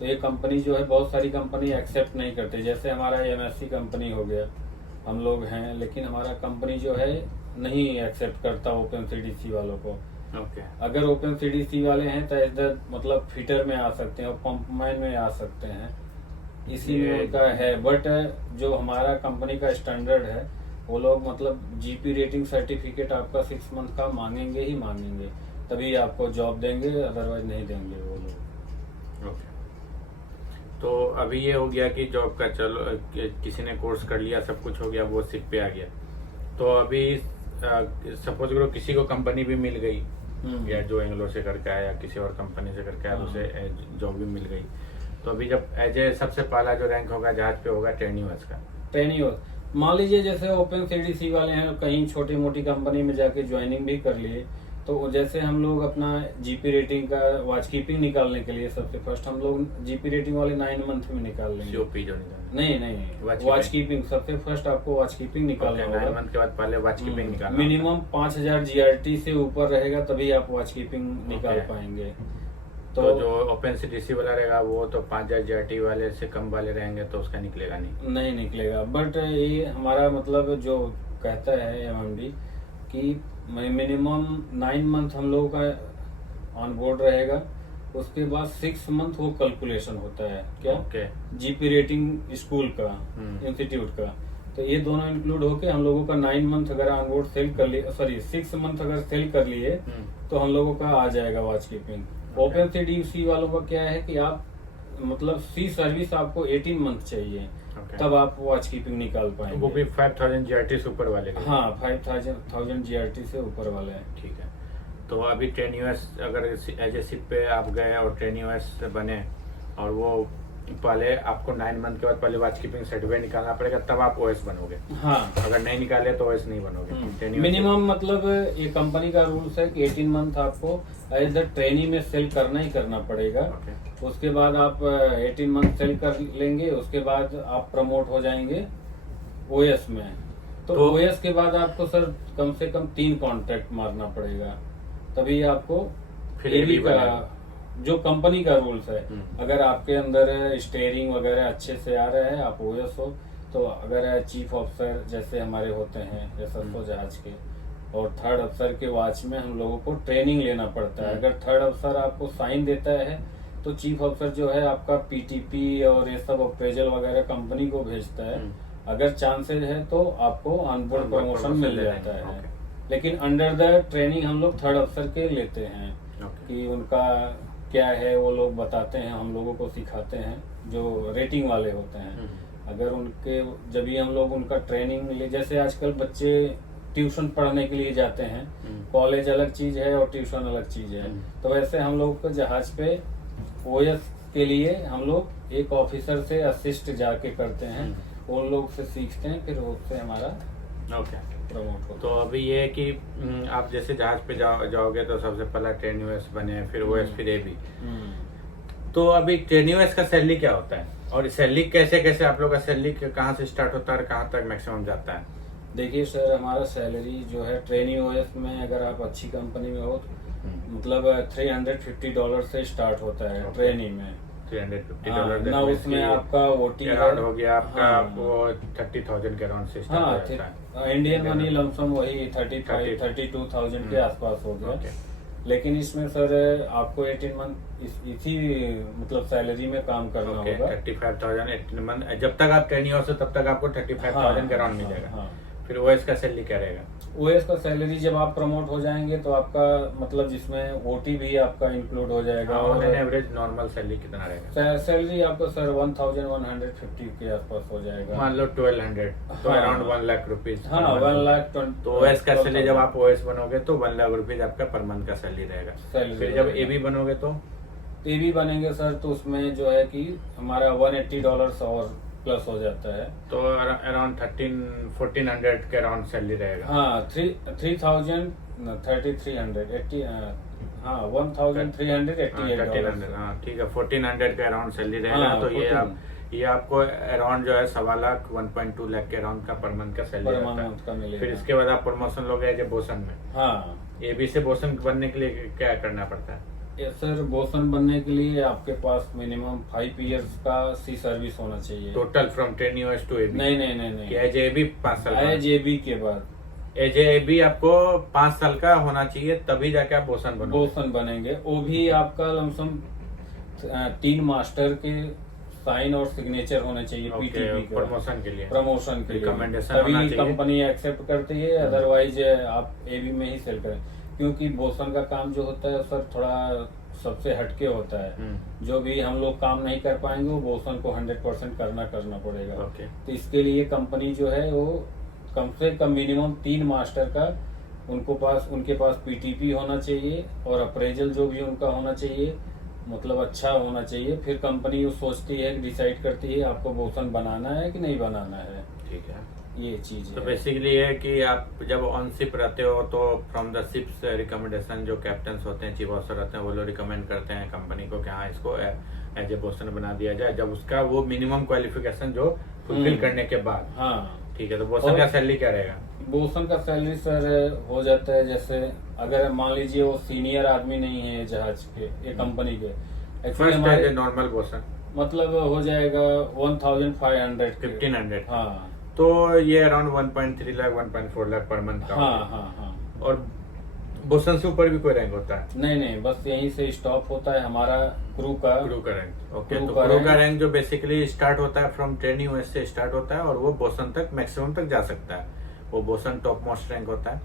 तो ये कंपनी जो है बहुत सारी कंपनी एक्सेप्ट नहीं करती। जैसे हमारा एमएससी कंपनी हो गया, हम लोग हैं, लेकिन हमारा कंपनी जो है नहीं एक्सेप्ट करता ओपन सीडीसी वालों को। ओके। अगर ओपन सीडीसी वाले हैं तो इधर मतलब फिटर में आ सकते हैं और पंप मैन में आ सकते हैं, इसी में उनका है। बट जो हमारा कंपनी का स्टैंडर्ड है, वो लोग मतलब जीपी रेटिंग सर्टिफिकेट आपका 6 मंथ का मांगेंगे ही मांगेंगे, तभी आपको जॉब देंगे, अदरवाइज नहीं देंगे वो लोग। ओके। तो अभी ये हो गया कि जॉब का, चलो किसी ने कोर्स कर लिया, सब कुछ हो गया, वो सिप पे आ गया। तो अभी सपोज करो किसी को कंपनी भी मिल गई, या जो एंग्लो से करके आया या किसी और कंपनी से करके आया, उसे जॉब भी मिल गई। तो अभी जब एज ए सबसे पहला जो रैंक होगा जहाज पे होगा ट्रेनिंग का। ट्रेनिंग मान लीजिए जैसे ओपन सीडीसी वाले हैं, कहीं छोटी मोटी कंपनी में जाके ज्वाइनिंग भी कर लिए, तो जैसे हम लोग अपना जीपी रेटिंग का वॉच कीपिंग निकालने के लिए सबसे फर्स्ट हम लोग जीपी रेटिंग वाले 9 मंथ में निकाल लेंगे। सीओपी जो निकाल, नहीं वॉच कीपिंग सबसे फर्स्ट आपको वॉच कीपिंग निकालना होगा। 9 मंथ के बाद पहले वॉच कीपिंग निकालना। मिनिमम 5000 जीआरटी से ऊपर रहेगा तभी आप वॉच कीपिंग निकाल पाएंगे। तो जो ओपन सीडीसी वाला रहेगा वो तो 5000 जीआरटी वाले से कम वाले रहेंगे तो उसका निकलेगा नहीं निकलेगा। बट ये हमारा मतलब जो कहता है एमएमडी कि मिनिमम 9 मंथ हम लोगों का ऑन बोर्ड रहेगा, उसके बाद 6 मंथ वो कैलकुलेशन होता है क्या जीपी रेटिंग स्कूल का, इंस्टीट्यूट का। तो ये दोनों इंक्लूड होके हम लोगों का 9 मंथ अगर ऑन बोर्ड सेल कर लिए, सॉरी 6 मंथ अगर सेल कर लिए तो हम लोगों का आ जाएगा वॉच कीपिंग। ओपन सीडीसी वालों का क्या है कि आप मतलब सी सर्विस आपको 18 मंथ चाहिए, तब आप वॉच कीपिंग निकाल पाएंगे। वो भी 5000 जीआरटी से ऊपर वाले। हाँ 5000 जीआरटी से ऊपर वाले हैं। ठीक है। तो अभी ट्रेन यूएस अगर एज ए शिप पे आप गए और ट्रेन यूएस बने, और वो पहले आपको 9 मंथ के बाद पहले वॉच कीपिंग सर्टिफिकेट निकालना पड़ेगा, तब आप ओएस बनोगे। हाँ अगर नहीं निकाले तो ओएस नहीं बनोगे। मिनिमम मतलब ये कंपनी का रूल्स है कि 18 मंथ आपको एज द ट्रेनिंग में सेल करना ही करना पड़ेगा। उसके बाद आप 18 मंथ सेल कर लेंगे, उसके बाद आप प्रमोट हो जाएंगे ओएस में। तो ओएस के बाद आपको सर कम से कम 3 कॉन्ट्रैक्ट मारना पड़ेगा, तभी आपको एबी का जो कंपनी का रूल्स है। अगर आपके अंदर स्टीयरिंग वगैरह अच्छे से आ रहा है, आप ओएस हो, तो अगर चीफ ऑफिसर जैसे हमारे होते हैं एसएसओ जहाज के, और थर्ड अफसर के वॉच में हम लोगों को ट्रेनिंग लेना पड़ता है। अगर थर्ड अफसर आपको साइन देता है तो चीफ अफसर जो है आपका पीटीपी और ये सब अप्रेजल वगैरह कंपनी को भेजता है। अगर चांसेस है तो आपको ऑनबोर्ड प्रमोशन मिल जाता है। लेकिन अंडर द ट्रेनिंग हम लोग थर्ड अफसर के लेते हैं कि उनका क्या है, वो लोग बताते हैं, हम लोगों को सिखाते हैं जो रेटिंग वाले होते हैं। अगर उनके जब भी हम लोग उनका ट्रेनिंग ले, जैसे आजकल बच्चे ट्यूशन पढ़ने के लिए जाते हैं, कॉलेज अलग चीज है और ट्यूशन अलग चीज है, तो वैसे हम लोग को जहाज पे ओएस के लिए हम लोग एक ऑफिसर से असिस्ट जाके करते हैं, उन लोग से सीखते हैं, फिर उससे हमारा प्रमोट होता है। तो अभी ये है कि आप जैसे जहाज पे जाओगे तो सबसे पहला ट्रेन यूएस बने, फिर ओएस, फिर एबी। तो अभी ट्रेन यूएस का सैलरी क्या होता है, और सैलरी कैसे आप लोग का सैलरी कहाँ से स्टार्ट होता है और कहाँ तक मैक्सिमम जाता है? देखिए सर, हमारा सैलरी जो है ट्रेनिंग ओएस में अगर आप अच्छी कंपनी में हो तो मतलब $350 से स्टार्ट होता है ट्रेनिंग में। $350 ना उसमें आपका वोटिंग अराउंड हो गया आपका वो 30,000 के अराउंड से स्टार्ट होता है। इंडियन मनी लमसम वही 32,000 के आसपास हो गया। लेकिन इसमें सर आपको 18 मंथ इसी मतलब सैलरी में काम करना होगा। 35,000 18 मंथ, जब तक आप ट्रेनिंग हो तब तक आपको 35,000 के अराउंड मिलेगा। फिर ओएस का सैलरी क्या रहेगा? ओएस का सैलरी जब आप प्रमोट हो जाएंगे तो आपका मतलब जिसमें ओटी भी आपका इंक्लूड हो जाएगा। और एवरेज नॉर्मल सैलरी कितना रहेगा? सैलरी आपका सर 1150 के आसपास हो जाएगा। मान लो 1200, तो अराउंड 1 लाख रुपीज। हाँ 1,20,000। तो ओएस का सैलरी जब आप ओएस बनोगे तो 1 लाख रुपीज आपका पर मंथ का सैलरी रहेगा। फिर जब एबी बनोगे तो एबी बनेंगे सर, तो उसमें जो है कि हमारा $180 और प्लस हो जाता है, तो अराउंड 1400 के अराउंड सैलरी रहेगा। हाँ 3,000 3380 हाँ 1,388। हाँ ठीक है, 1400 के अराउंड सैलरी रहेगा। तो ये आपको अराउंड जो है 1.2 लाख के अराउंड का पर मंथ का सैलरी का मिलेगा। फिर इसके बाद आप प्रमोशन लोगे एज ए बोसन में। हाँ एबी से बोसन बनने के लिए क्या करना पड़ता है? ये सर बोसन बनने के लिए आपके पास मिनिमम 5 इयर्स का सी सर्विस होना चाहिए। Total from trainee OS to AB? नहीं एज एबी 5 साल? एज एबी के बाद एज एबी आपको 5 साल का होना चाहिए, तभी जाके आप बोसन बनोगे। बोसन बनेंगे। वो भी आपका लमसम 3 मास्टर के साइन और सिग्नेचर होने चाहिए पीटीपी का, प्रमोशन के लिए, प्रमोशन के लिए रिकमेंडेशन होना तभी चाहिए। कंपनी एक्सेप्ट करती है, अदरवाइज आप एबी में ही सेल करें। क्योंकि बोसन का काम जो होता है सर थोड़ा सबसे हटके होता है। जो भी हम लोग काम नहीं कर पाएंगे वो बोसन को 100% करना पड़ेगा। ओके। तो इसके लिए कंपनी जो है वो कम से कम मिनिमम 3 मास्टर का उनके पास पीटीपी होना चाहिए और अप्रेजल जो भी उनका होना चाहिए, मतलब अच्छा होना चाहिए। फिर कंपनी वो सोचती है, डिसाइड करती है आपको बोसन बनाना है कि नहीं बनाना है। ठीक है, ये चीज तो है। बेसिकली ये है कि आप जब ऑन शिप रहते हो तो फ्रॉम द शिप्स रिकमेंडेशन जो कैप्टन होते हैं, चीफ ऑफिसर रहते हैं, वो लोग रिकमेंड करते हैं कंपनी को कि हाँ इसको एज ए बोसन बना दिया जाए, जब उसका वो मिनिमम क्वालिफिकेशन जो फुलफिल करने के बाद। हाँ ठीक है, तो बोसन का सैलरी क्या रहेगा? बोसन का सैलरी सर हो जाता है, जैसे अगर मान लीजिए वो सीनियर आदमी नहीं है जहाज के, ये कंपनी के, एक्चुअली फर्स्ट हमारे एज नॉर्मल बोसन मतलब हो जाएगा 1500 के। 1500। हाँ तो ये around 1.3 lakh 1.4 lakh per month का हाँ होगा। हाँ हाँ। और बोसन से ऊपर भी कोई रैंक होता है? नहीं, बस यहीं से स्टॉप होता है हमारा क्रू का रैंक। ओके, क्रू तो का क्रू का रैंक। रैंक जो बेसिकली स्टार्ट होता है फ्रॉम ट्रेनी ओएस से स्टार्ट होता है और वो बोसन तक मैक्सिमम तक जा सकता है। वो बोसन टॉप मोस्ट रैंक होता है।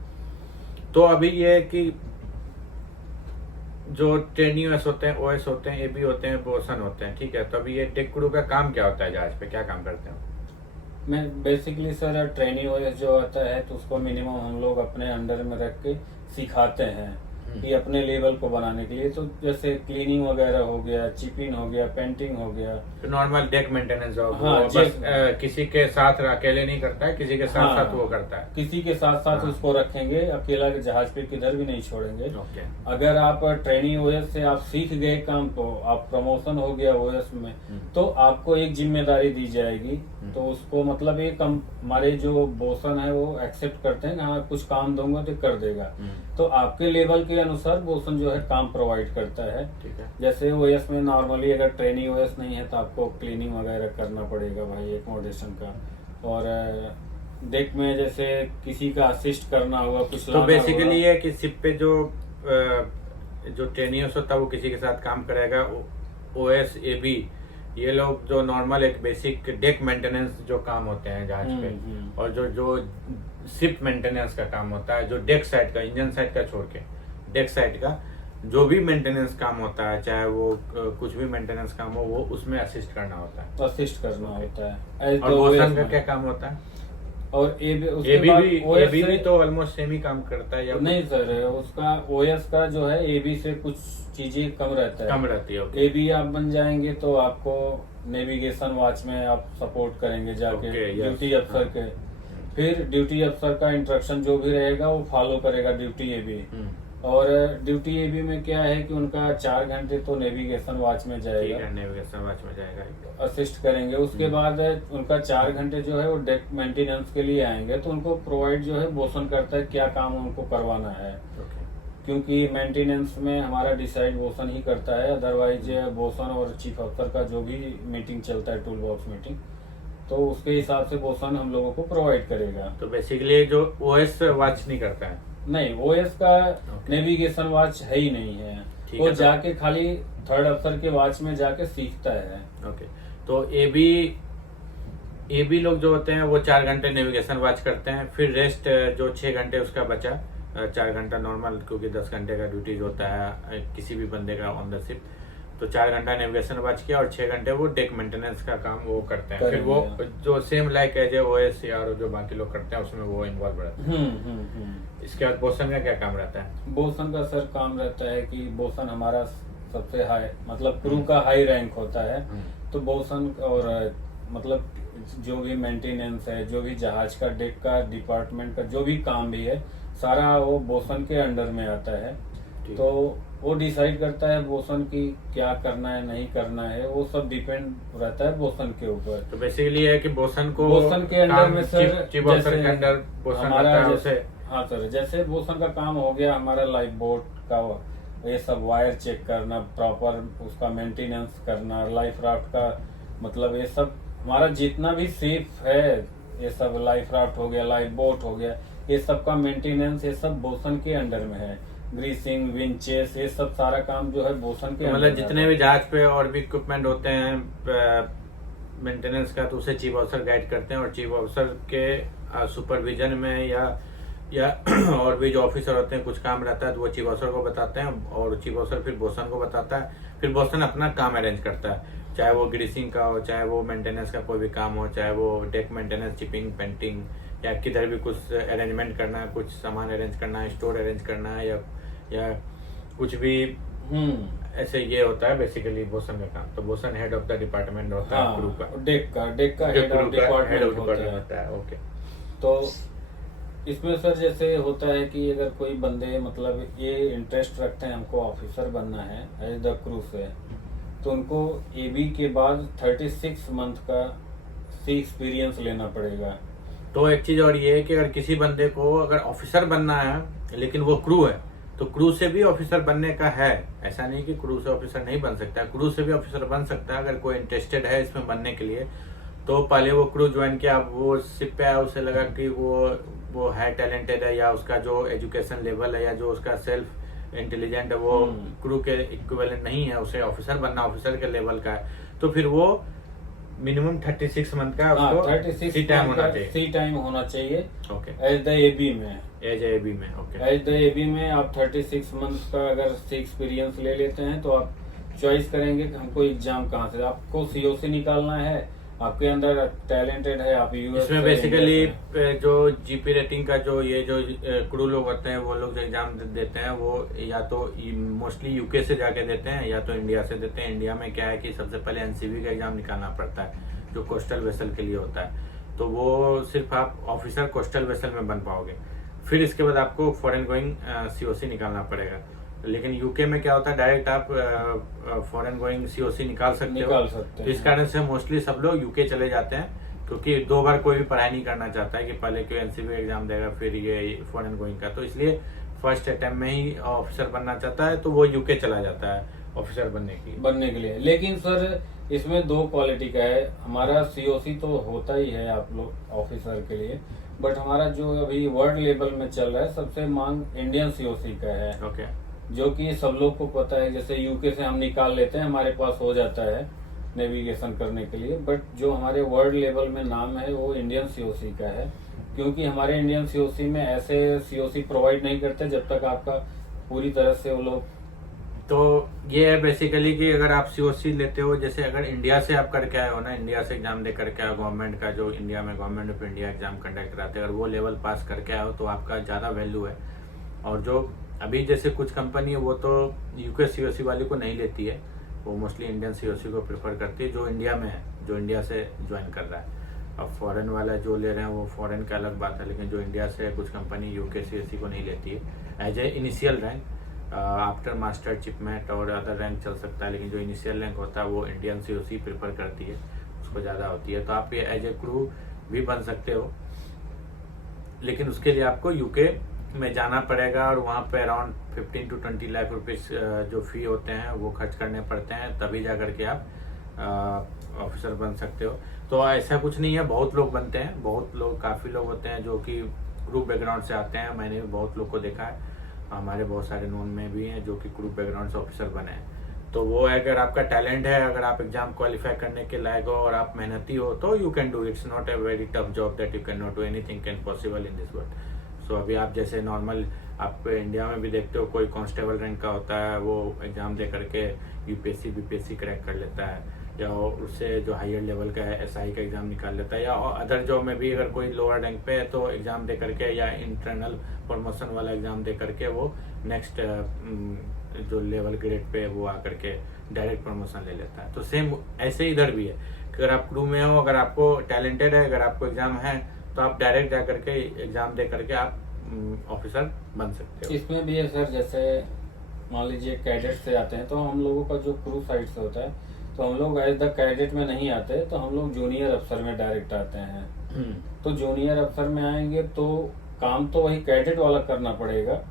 तो अभी ये है कि जो ट्रेनी ओएस होते हैं, ओएस होते हैं, एबी होते हैं, बोसन होते हैं, ठीक है। तो अभी ये टेक क्रू का काम क्या होता है, जहाज पे क्या काम करते हैं? मैं बेसिकली सर ट्रेनिंग ओएस जो आता है तो उसको मिनिमम हम लोग अपने अंडर में रख के सिखाते हैं कि अपने लेवल को बनाने के लिए। तो जैसे क्लीनिंग वगैरह हो गया, चिपिंग हो गया, पेंटिंग हो गया, तो नॉर्मल डेक मेंटेनेंस जॉब। हाँ, वो बस किसी के साथ अकेले नहीं करता है, किसी के साथ हाँ, साथ वो करता है। किसी के साथ साथ हाँ। उसको रखेंगे, अकेला जहाज पे किधर भी नहीं छोड़ेंगे। ओके। अगर आप ट्रेनिंग ओएस से आप सीख गए काम, तो आप प्रमोशन हो गया ओएस में, तो आपको एक जिम्मेदारी दी जाएगी। तो उसको मतलब एक हमारे जो बोसन है वो एक्सेप्ट करते हैं, हाँ कुछ काम दूंगा तो कर देगा। तो आपके लेवल के अनुसार बोसन जो है काम प्रोवाइड करता है। ठीक है। जैसे ओएस में नॉर्मली अगर ट्रेनिंग ओएस नहीं है तो आपको क्लीनिंग वगैरह करना पड़ेगा भाई, एकोमोडेशन का। और डेक में जैसे किसी का असिस्ट करना होगा, कुछ तो लाना बेसिकली होगा। ये है कि शिप पे जो ट्रेनिंग्स होता है वो किसी के साथ काम करेगा। ओएस एबी ये लोग जो नॉर्मल एक बेसिक डेक मेंटेनेंस जो काम होते हैं जहाज पे, और जो शिप मेंटेनेंस का काम होता है, जो डेक साइड का, इंजन साइड का छोड़ के डेक साइड का जो भी मेंटेनेंस काम होता है, चाहे वो कुछ भी मेंटेनेंस काम हो, वो उसमें असिस्ट करना होता है। असिस्ट करना होता है। और बोसन का क्या काम होता है? और उसके एबी बाद भी OS एबी भी से- तो ऑलमोस्ट सेम ही काम करता है या नहीं सर, उसका ओएस का जो है एबी से कुछ चीजें कम रहता है। कम रहती है? ओके। एबी आप बन जाएंगे तो आपको नेविगेशन वॉच में आप सपोर्ट करेंगे जाके Okay, yes. ड्यूटी अफसर के। फिर ड्यूटी अफसर का इंस्ट्रक्शन जो भी रहेगा वो फॉलो करेगा ड्यूटी एबी। और ड्यूटी एबी में क्या है कि उनका 4 घंटे तो नेविगेशन वॉच में ठीक जाएगा, है, नेविगेशन वॉच में जाएगा। असिस्ट करेंगे। उसके बाद उनका 4 घंटे जो है वो डेक मेंटेनेंस के लिए आएंगे, तो उनको प्रोवाइड जो है बोसन करता है क्या काम उनको करवाना है। ओके। क्योंकि मेंटेनेंस में हमारा डिसाइड बोसन ही करता है, अदरवाइज बोसन और चीफ अफसर का जो भी मीटिंग चलता है, टूल बॉक्स मीटिंग, तो उसके हिसाब से बोसन हम लोगों को प्रोवाइड करेगा। तो बेसिकली जो ओएस वॉच नहीं करता है? नहीं, ओएस का नेविगेशन वॉच है ही नहीं है। ठीक वो है, तो- जाके खाली थर्ड अफसर के वॉच में जाके सीखता है। ओके। तो एबी लोग जो होते हैं वो 4 घंटे नेविगेशन वॉच करते हैं, फिर रेस्ट जो 6 घंटे उसका बचा, 4 घंटा नॉर्मल, क्योंकि 10 घंटे का ड्यूटीज होता है किसी भी बंदे का ऑन द शिप। तो 4 घंटा नेविगेशन वॉच किया और 6 घंटे वो डेक मेंटेनेंस का काम वो करते हैं। फिर वो जो same like as a OS या जो बाकी लोग करते हैं उसमें वो इन्वॉल्व रहते हैं। इसके बाद बोसन का क्या काम रहता है? बोसन का सर काम रहता है कि बोसन हमारा सबसे हाई, मतलब क्रू का हाई रैंक होता है। तो बोसन और मतलब जो भी मेंटेनेंस है, जो भी जहाज का डेक का डिपार्टमेंट का जो भी काम भी है, सारा वो बोसन के अंडर में आता है। तो वो डिसाइड करता है बोसन की क्या करना है नहीं करना है, वो सब डिपेंड रहता है बोसन के ऊपर। तो बेसिकली ये है कि बोसन को बोसन के अंडर में सर चीफ ऑफिसर के अंडर बोसन हमारा आता है जैसे, उसे। हाँ सर, जैसे बोसन का काम हो गया हमारा लाइफ बोट का ये सब वायर चेक करना, प्रॉपर उसका मेंटेनेंस करना, लाइफ राफ्ट का मतलब ये सब हमारा जितना भी शिप है, ये सब लाइफ राफ्ट हो गया, लाइफ बोट हो गया, ये सब का मेंटेनेंस ये सब बोसन के अंडर में है। ग्रीसिंग, विंचेस, ये सब सारा काम जो है बोसन के तो अंडर मतलब में जितने आता भी जहाज पे और भी इक्विपमेंट होते हैं मेंटेनेंस का, तो उसे चीफ ऑफिसर गाइड करते हैं, और चीफ ऑफिसर के सुपरविजन में या और भी जो ऑफिसर होते हैं कुछ काम रहता है तो वो चीफ ऑफिसर को बताते हैं, और चीफ ऑफिसर फिर बोसन को बताता है, फिर बोसन अपना काम अरेंज करता है, चाहे वो ग्रीसिंग का हो, चाहे वो मेंटेनेंस का कोई भी काम हो, चाहे वो डेक मेंटेनेंस, चिपिंग, पेंटिंग, या किधर भी कुछ अरेंजमेंट करना है, कुछ सामान अरेंज करना है, स्टोर अरेंज करना है, या कुछ भी ऐसे ये होता है बेसिकली बोसन का काम। तो boson head of the department होता है क्रू का, डेक का हेड ऑफ डिपार्टमेंट होता है। ओके, तो इसमें सर जैसे होता है कि अगर कोई बंदे मतलब ये इंटरेस्ट रखते हैं हमको ऑफिसर बनना है एज द क्रू से, तो उनको एबी के बाद 36 मंथ का सी एक्सपीरियंस लेना पड़ेगा। तो एक चीज और ये है कि अगर किसी बंदे को अगर ऑफिसर बनना है लेकिन वो क्रू है, तो क्रू से भी ऑफिसर बनने का है, ऐसा नहीं कि क्रू से ऑफिसर नहीं बन सकता, क्रू से भी ऑफिसर बन सकता है अगर कोई इंटरेस्टेड है इसमें बनने के लिए। तो पहले वो क्रू ज्वाइन किया, वो शिप पे आया, उसे लगा कि वो है टैलेंटेड है, या उसका जो एजुकेशन लेवल है या जो उसका सेल्फ इंटेलिजेंट है वो क्रू के इक्विवेलेंट नहीं है, उसे ऑफिसर बनना ऑफिसर के लेवल का है, तो फिर वो मिनिमम 36 मंथ का उसको 36 सी टाइम होना चाहिए। सी टाइम होना चाहिए ओके, एज द एबी में। एज एबी में, ओके, एज द एबी में आप 36 मंथ का अगर सी एक्सपीरियंस ले लेते हैं तो आप चॉइस करेंगे कि हमको एग्जाम कहाँ से, आपको सीओसी निकालना है, आपके अंदर टैलेंटेड है, आप यूएस इसमें बेसिकली जो जीपी रेटिंग का जो ये जो क्रू लोग होते हैं वो लोग जो एग्जाम देते हैं वो या तो मोस्टली यूके से जाके देते हैं या तो इंडिया से देते हैं। इंडिया में क्या है कि सबसे पहले एनसीबी का एग्जाम निकालना पड़ता है जो कोस्टल वेसल के लिए होता है, तो वो सिर्फ आप ऑफिसर कोस्टल वेसल में बन पाओगे। फिर इसके बाद आपको फॉरेन गोइंग सीओसी निकालना पड़ेगा, लेकिन यूके में क्या होता है डायरेक्ट आप फॉरेन गोइंग सीओसी निकाल सकते हो। तो इस कारण से मोस्टली सब लोग यूके चले जाते हैं, क्योंकि 2 बार कोई भी पढ़ाई नहीं करना चाहता है कि पहले क्यों एनसीबी एग्जाम देगा फिर ये फॉरेन गोइंग का, तो इसलिए फर्स्ट अटेम्प्ट में ही ऑफिसर बनना चाहता है तो वो यूके चला जाता है ऑफिसर बनने के लिए। लेकिन सर इसमें 2 क्वालिटी का है, हमारा सीओसी तो होता ही है आप लोग ऑफिसर के लिए, बट हमारा जो अभी वर्ल्ड लेवल में चल रहा है सबसे मांग इंडियन सीओसी का है। ओके, जो कि सब लोग को पता है, जैसे यूके से हम निकाल लेते हैं, हमारे पास हो जाता है नेविगेशन करने के लिए, बट जो हमारे वर्ल्ड लेवल में नाम है वो इंडियन सीओसी का है, क्योंकि हमारे इंडियन सीओसी में ऐसे सीओसी प्रोवाइड नहीं करते जब तक आपका पूरी तरह से वो लोग। तो ये है बेसिकली कि अगर आप सीओसी लेते हो, जैसे अगर इंडिया से आप करके आए हो ना, इंडिया से एग्जाम दे करके आए गवर्नमेंट का, जो इंडिया में government of India exam conduct कराते हैं, अगर वो लेवल पास करके आए हो तो आपका ज़्यादा वैल्यू है। और जो अभी जैसे कुछ कंपनी है वो तो यूके सीओसी वाले को नहीं लेती है, वो मोस्टली इंडियन सीओसी को प्रेफर करती है जो इंडिया में है, जो इंडिया से ज्वाइन कर रहा है। अब फॉरेन वाला जो ले रहे हैं वो फॉरेन का अलग बात है, लेकिन जो इंडिया से कुछ कंपनी यूके सीओसी को नहीं लेती है as a initial rank. After master चिपमेट और अदर रैंक चल सकता है, लेकिन जो इनिशियल रैंक होता है वो इंडियन सीओसी प्रेफर करती है, उसको ज़्यादा होती है। तो आप ये एज ए क्रू भी बन सकते हो, लेकिन उसके लिए आपको यूके में जाना पड़ेगा और वहाँ पे अराउंड 15 to 20 लाख रुपीस जो फी होते हैं वो खर्च करने पड़ते हैं, तभी जा करके आप ऑफिसर बन सकते हो। तो ऐसा कुछ नहीं है, बहुत लोग बनते हैं, बहुत लोग, काफ़ी लोग होते हैं जो कि ग्रुप बैकग्राउंड से आते हैं। मैंने भी बहुत लोग को देखा है, हमारे बहुत सारे नोन में भी हैं जो कि ग्रुप बैकग्राउंड से ऑफिसर बने हैं। तो वो अगर आपका टैलेंट है, अगर आप एग्जाम क्वालिफाई करने के लायक हो और आप मेहनती हो तो you can do, it's not a very tough job that you can not do, anything can possible in this world. So अभी आप जैसे नॉर्मल आप इंडिया में भी देखते हो, कोई कांस्टेबल रैंक का होता है वो एग्जाम दे करके यूपीएससी बीपीएससी क्रैक कर लेता है, या उससे जो हायर लेवल का है एसआई का एग्जाम निकाल लेता है, या अदर जॉब में भी अगर कोई लोअर रैंक पे है तो एग्जाम दे करके या इंटरनल प्रमोशन वाला एग्जाम दे करके वो नेक्स्ट जो लेवल ग्रेड पे वो आकर के डायरेक्ट प्रमोशन ले लेता है। तो सेम ऐसे इधर भी है कि अगर आप क्रू में हो, अगर आपको टैलेंटेड है, अगर आपको एग्जाम है तो आप डायरेक्ट जा करके एग्जाम दे करके आप ऑफिसर बन सकते हो। इसमें भी है सर, जैसे मान लीजिए कैडेट से आते हैं तो हम लोगों का जो क्रू साइड से होता है तो हम लोग एज द कैडेट में नहीं आते, तो हम लोग जूनियर अफसर में डायरेक्ट आते हैं। तो जूनियर अफसर में आएंगे तो काम तो वही कैडेट वाला करना पड़ेगा,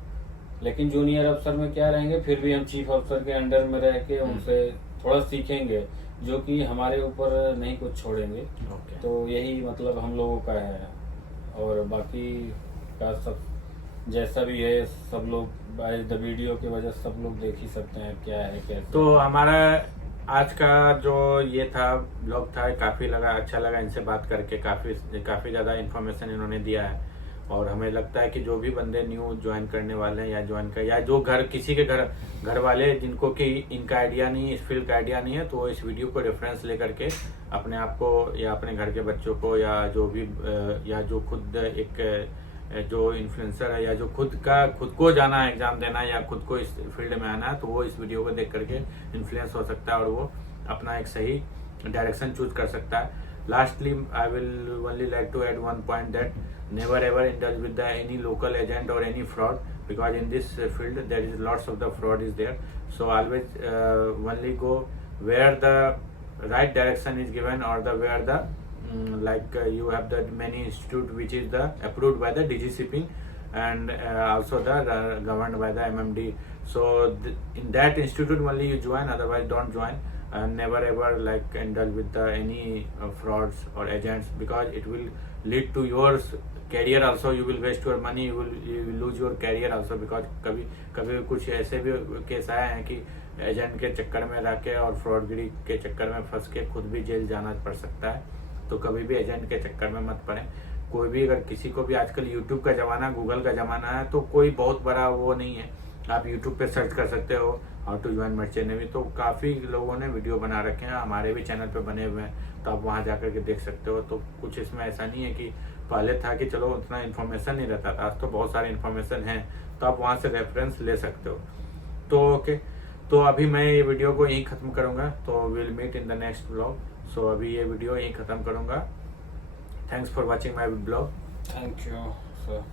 लेकिन जूनियर अफसर में क्या रहेंगे, फिर भी हम चीफ अफसर के अंडर में रह के उनसे थोड़ा सीखेंगे, जो कि हमारे ऊपर नहीं कुछ छोड़ेंगे। ओके। तो यही मतलब हम लोगों का है, और बाकी का सब जैसा भी है सब लोग द वीडियो की वजह से सब लोग देख ही सकते हैं क्या है कैसे। तो हमारा आज का जो ये था ब्लॉग था, काफ़ी अच्छा लगा इनसे बात करके, काफ़ी ज़्यादा इन्फॉर्मेशन इन्होंने दिया है। और हमें लगता है कि जो भी बंदे न्यू ज्वाइन करने वाले हैं या जो किसी के घर वाले जिनको कि इनका आइडिया नहीं, इस फील्ड का आइडिया नहीं है, तो इस वीडियो को रेफरेंस लेकर के अपने आप को या अपने घर के बच्चों को या जो भी या जो खुद एक जो इन्फ्लुएंसर है या जो खुद को जाना है एग्जाम देना है या खुद को इस फील्ड में आना है, तो वो इस वीडियो को देख करके इन्फ्लुएंस हो सकता है और वो अपना एक सही डायरेक्शन चूज कर सकता है। Lastly, I will only like to add one point that never ever indulge with any local agent or any fraud, because in this field there is lots of the fraud is there. So always only go where the right direction is given, or where the you have the many institute which is the approved by the DGCP and also the governed by the MMD. So in that institute only you join, otherwise don't join. And never ever indulge with any frauds or agents, because it will lead to your career also. You will waste your money, you will lose your career also, because कभी कुछ ऐसे भी case आए हैं कि agent के चक्कर में रह के और फ्रॉडगिरी के चक्कर में फंस के खुद भी जेल जाना पड़ सकता है। तो कभी भी एजेंट के चक्कर में मत पड़े। कोई भी अगर किसी को भी, आजकल यूट्यूब का ज़माना, गूगल का ज़माना है, तो कोई बहुत बड़ा वो नहीं है, आप यूट्यूब पे सर्च कर सकते हो how to join merchant navy. तो काफ़ी लोगों ने वीडियो बना रखे हैं, हमारे भी चैनल पे बने हुए हैं, तो आप वहाँ जा कर के देख सकते हो। तो कुछ इसमें ऐसा नहीं है कि पहले था कि चलो उतना इन्फॉर्मेशन नहीं रहता था, आज तो बहुत सारी इन्फॉर्मेशन है, तो आप वहाँ से रेफरेंस ले सकते हो। तो ओके, तो अभी मैं ये वीडियो को यहीं ख़त्म करूँगा, तो will meet in the next blog. So अभी ये वीडियो यहीं ख़त्म करूँगा। Thanks for watching my blog. Thank you sir.